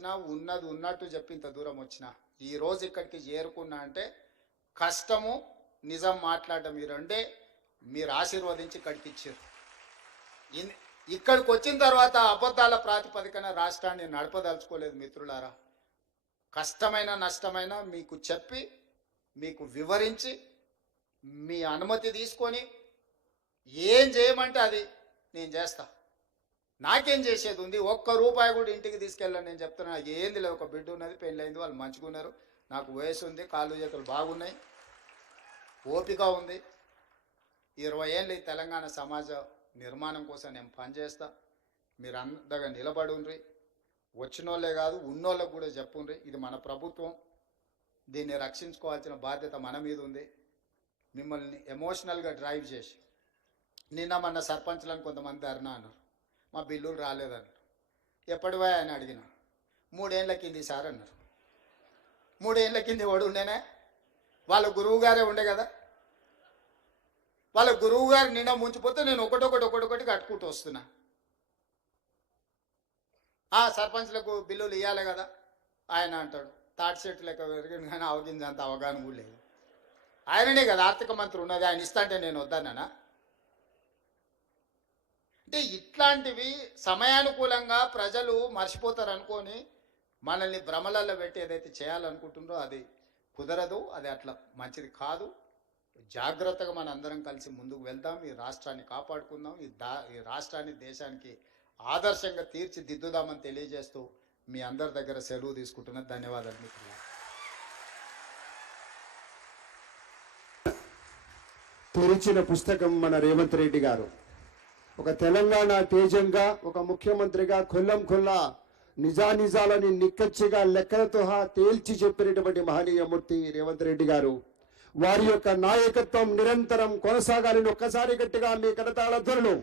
వచ్చినా ఉన్నది ఉన్నట్టు చెప్పి ఇంత దూరం వచ్చినా ఈ రోజు ఇక్కడికి చేరుకున్నా అంటే కష్టము నిజం మాట్లాడడం ఈ రెండే మీరు ఆశీర్వదించి ఇక్కడికి ఇచ్చారు. ఇక్కడికి వచ్చిన తర్వాత అబద్ధాల ప్రాతిపదికన రాష్ట్రాన్ని నడపదలుచుకోలేదు మిత్రులారా. కష్టమైన నష్టమైన మీకు చెప్పి మీకు వివరించి మీ అనుమతి తీసుకొని ఏం చేయమంటే అది నేను చేస్తా. నాకేం చేసేది ఉంది? ఒక్క రూపాయి కూడా ఇంటికి తీసుకెళ్ళాను. నేను చెప్తున్నా, నాకు ఏంది లేదు. ఒక బిడ్డ ఉన్నది, పెళ్ళైంది, వాళ్ళు మంచిగా ఉన్నారు, నాకు వయసు ఉంది, కాళ్ళు చేతులు బాగున్నాయి, ఓపిక ఉంది. 20 ఏళ్ళు ఈ తెలంగాణ సమాజ నిర్మాణం కోసం నేను పనిచేస్తా. మీరు అందగా నిలబడి ఉండ్రి. వచ్చినోళ్ళే కాదు ఉన్నోళ్ళకు కూడా చెప్పుండ్రి, ఇది మన ప్రభుత్వం, దీన్ని రక్షించుకోవాల్సిన బాధ్యత మన మీద ఉంది. మిమ్మల్ని ఎమోషనల్గా డ్రైవ్ చేసి నిన్న మన సర్పంచ్లను కొంతమంది ధర్నా అన్నారు, మా బిల్లులు రాలేదన్నారు. ఎప్పటివా అని అడిగిన, 3 ఏళ్ళ కింది సార్ అన్నారు. 3 ఏళ్ళ కింది వాడు ఉండేనే, వాళ్ళ గురువు గారే ఉండే కదా. వాళ్ళ గురువు గారు నిన్న ముంచిపోతే నేను ఒకటొకటి కట్టుకుంటూ వస్తున్నా. సర్పంచ్లకు బిల్లులు ఇవ్వాలి కదా. ఆయన అంటాడు తాటి చెట్టు లెక్క పెరిగింది కానీ అవగిందంత అవగాహన కూడా లేదు. ఆయననే కదా ఆర్థిక మంత్రి ఉన్నది, ఆయన ఇస్తా అంటే నేను వద్దన్నానా? అంటే ఇట్లాంటివి సమయానుకూలంగా ప్రజలు మర్చిపోతారు అనుకొని మనల్ని భ్రమలలో పెట్టి ఏదైతే చేయాలనుకుంటుందో అది కుదరదు, అది అట్లా మంచిది కాదు. జాగ్రత్తగా మన అందరం కలిసి ముందుకు వెళ్దాం, ఈ రాష్ట్రాన్ని కాపాడుకుందాం, ఈ రాష్ట్రాన్ని దేశానికి ఆదర్శంగా తీర్చిదిద్దుదామని తెలియజేస్తూ మీ అందరి దగ్గర సెలవు తీసుకుంటున్నా. ధన్యవాదాలు మిత్రులు. తెరిచిన పుస్తకం మన రేవంత్ రెడ్డి గారు. ఒక తెలంగాణ తేజంగా, ఒక ముఖ్యమంత్రిగా కొల్లం కొల్లా నిజానిజాలని నిక్కచ్చిగా లెక్కలతో తేల్చి చెప్పినటువంటి మహనీయమూర్తి రేవంత్ రెడ్డి గారు. వారి యొక్క నాయకత్వం నిరంతరం కొనసాగాలని ఒక్కసారి గట్టిగా మీ కరతాళ ధ్వనులు